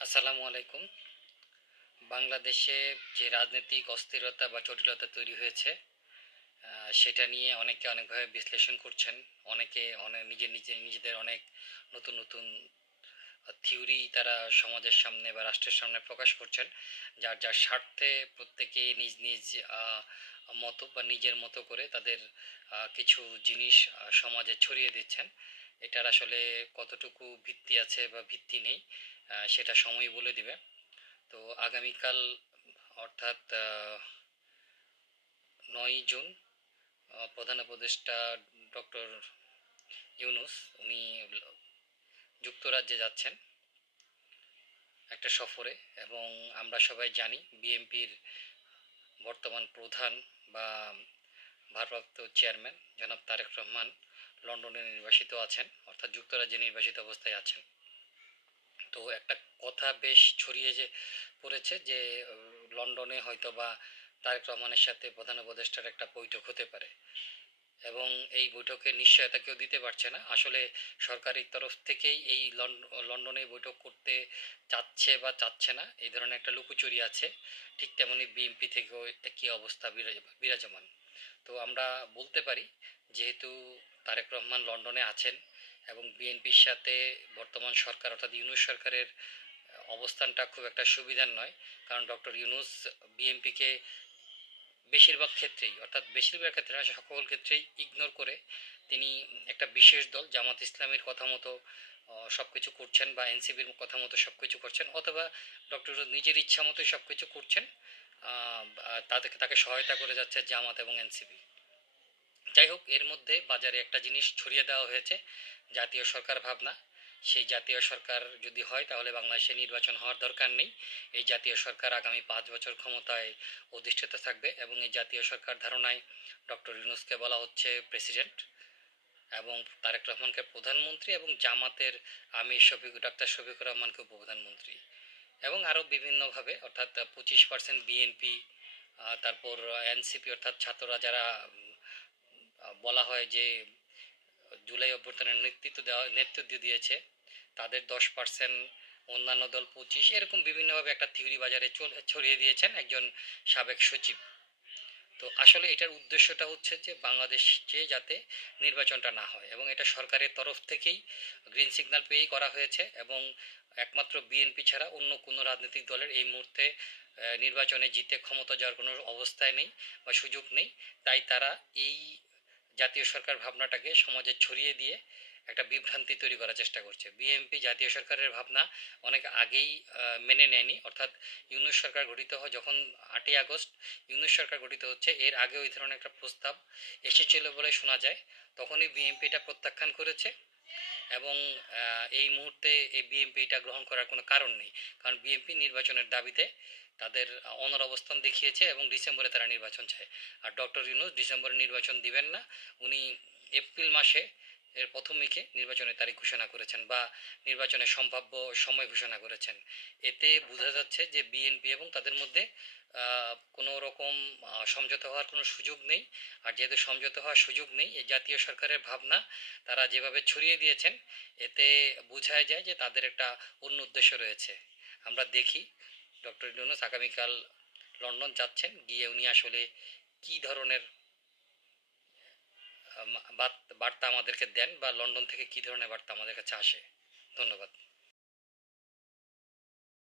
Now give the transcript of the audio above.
আসসালামু আলাইকুম। বাংলাদেশে যে রাজনৈতিক অস্থিরতা বা জটিলতা তৈরি হয়েছে সেটা নিয়ে অনেকে অনেকভাবে বিশ্লেষণ করছেন। অনেকে অনেক নিজের নিজে নিজেদের অনেক নতুন নতুন থিওরি তারা সমাজের সামনে বা রাষ্ট্রের সামনে প্রকাশ করছেন, যার যার স্বার্থে প্রত্যেকেই নিজ নিজ মতো বা নিজের মতো করে তাদের কিছু জিনিস সমাজে ছড়িয়ে দিচ্ছেন। এটার আসলে কতটুকু ভিত্তি আছে বা ভিত্তি নেই সেটা সময় বলে দিবে। তো আগামীকাল, অর্থাৎ নয় জুন প্রধান উপদেষ্টা ডক্টর ইউনুস, উনি যুক্তরাজ্যে যাচ্ছেন একটা সফরে এবং আমরা সবাই জানি বিএনপির বর্তমান প্রধান বা ভারপ্রাপ্ত চেয়ারম্যান জনাব তারেক রহমান লন্ডনে নির্বাসিত আছেন, অর্থাৎ যুক্তরাজ্যে নির্বাসিত অবস্থায় আছেন। তো একটা কথা বেশ ছড়িয়ে যে পড়েছে যে লন্ডনে হয়তো বা তারেক রহমানের সাথে প্রধান উপদেষ্টার একটা বৈঠক হতে পারে। এবং এই বৈঠকে নিশ্চয়তা কেউ দিতে পারছে না। আসলে সরকারের তরফ থেকেই এই লন্ড- লন্ডনে বৈঠক করতে চাচ্ছে বা চাচ্ছে না, এই ধরনের একটা লুকোচুরি আছে। ঠিক তেমনি বিএনপি থেকেও একই অবস্থা বিরাজ- বিরাজমান। তো আমরা বলতে পারি, যেহেতু তারেক রহমান লন্ডনে আছেন এবং বিএনপির সাথে বর্তমান সরকার, অর্থাৎ ইউনুস সরকারের অবস্থানটা খুব একটা সুবিধার নয়। কারণ ডক্টর ইউনুস বিএনপিকে বেশিরভাগ ক্ষেত্রেই, অর্থাৎ বেশিরভাগ ক্ষেত্রে সকল ক্ষেত্রেই ইগনোর করে তিনি একটা বিশেষ দল, জামাত ইসলামের কথা মতো সব কিছু করছেন বা এনসিপির কথা মতো সব কিছু করছেন, অথবা ডক্টর নিজের ইচ্ছা মতোই সব কিছু করছেন তাদেরকে, তাকে সহায়তা করে যাচ্ছে জামাত এবং এনসিপি। যাই হোক এর মধ্যে বাজারে একটা জিনিস ছড়িয়ে দেওয়া হয়েছে, জাতীয় সরকার ভাবনা। সেই জাতীয় সরকার যদি হয়, তাহলে বাংলাদেশে নির্বাচন হওয়ার দরকার নেই। এই জাতীয় সরকার আগামী পাঁচ বছর ক্ষমতায় অধিষ্ঠিত থাকবে এবং এই জাতীয় সরকার ধারণায় ডক্টর ইউনুসকে বলা হচ্ছে প্রেসিডেন্ট এবং তারেক রহমানকে প্রধানমন্ত্রী এবং জামাতের আমি শফিক, ডাক্তার শফিকুর রহমানকে উপপ্রধানমন্ত্রী। এবং আরও বিভিন্নভাবে, অর্থাৎ পঁচিশ পার্সেন্ট বিএনপি তারপর এনসিপি, অর্থাৎ ছাত্ররা যারা বলা হয় যে, জুলাই অভ্যর্থনের নেতৃত্ব দেওয়া, নেতৃত্ব দিয়েছে। তাদের দশ পার্সেন্ট অন্যান্য দল পঁচিশ, এরকম বিভিন্নভাবে একটা থিওরি বাজারে ছড়িয়ে দিয়েছেন একজন সাবেক সচিব। তো আসলে এটার উদ্দেশ্যটা হচ্ছে যে, বাংলাদেশ বাংলাদেশে যাতে নির্বাচনটা না হয় এবং এটা সরকারের তরফ থেকেই গ্রিন সিগন্যাল পেয়েই করা হয়েছে এবং একমাত্র বিএনপি ছাড়া অন্য কোনো রাজনৈতিক দলের এই মুহূর্তে নির্বাচনে জিতে ক্ষমতা যাওয়ার কোনো অবস্থায় নেই বা সুযোগ নেই। তাই তারা এই জাতীয় সরকার ভাবনাটাকে সমাজে ছড়িয়ে দিয়ে একটা বিভ্রান্তি তৈরি করার চেষ্টা করছে। বিএনপি জাতীয় সরকারের ভাবনা অনেক আগেই মেনে নেয়নি। অর্থাৎ ইউনুস সরকার গঠিত হয় যখন আটই আগস্ট ইউনুস সরকার গঠিত হচ্ছে, এর আগে ওই ধরনের একটা প্রস্তাব এসেছিল বলে শোনা যায়। তখনই বিএনপি এটা প্রত্যাখ্যান করেছে। এবং এই মুহূর্তে এই বিএনপি এটা গ্রহণ করার কোনো কারণ নেই। কারণ বিএনপি নির্বাচনের দাবিতে তাদের অনর অবস্থান দেখিয়েছে এবং ডিসেম্বরে তারা নির্বাচন চায়। আর ডক্টর ইউনুস ডিসেম্বরে নির্বাচন দিবেন না, উনি এপ্রিল মাসে এর প্রথম উইকে নির্বাচনের তারিখ ঘোষণা করেছেন বা নির্বাচনের সম্ভাব্য সময় ঘোষণা করেছেন। এতে বোঝা যাচ্ছে যে বিএনপি এবং তাদের মধ্যে কোনো রকম সমঝোতা হওয়ার কোনো সুযোগ নেই। আর যেহেতু সমঝোতা হওয়ার সুযোগ নেই, এই জাতীয় সরকারের ভাবনা, তারা যেভাবে ছড়িয়ে দিয়েছেন, এতে বোঝায় যায় যে তাদের একটা অন্য উদ্দেশ্য রয়েছে। আমরা দেখি, ডক্টর ইউনুস আগামীকাল লন্ডন যাচ্ছেন, গিয়ে উনি আসলে কি ধরনের বার্তা আমাদেরকে দেন বা লন্ডন থেকে কি ধরনের বার্তা আমাদের কাছে আসে। ধন্যবাদ।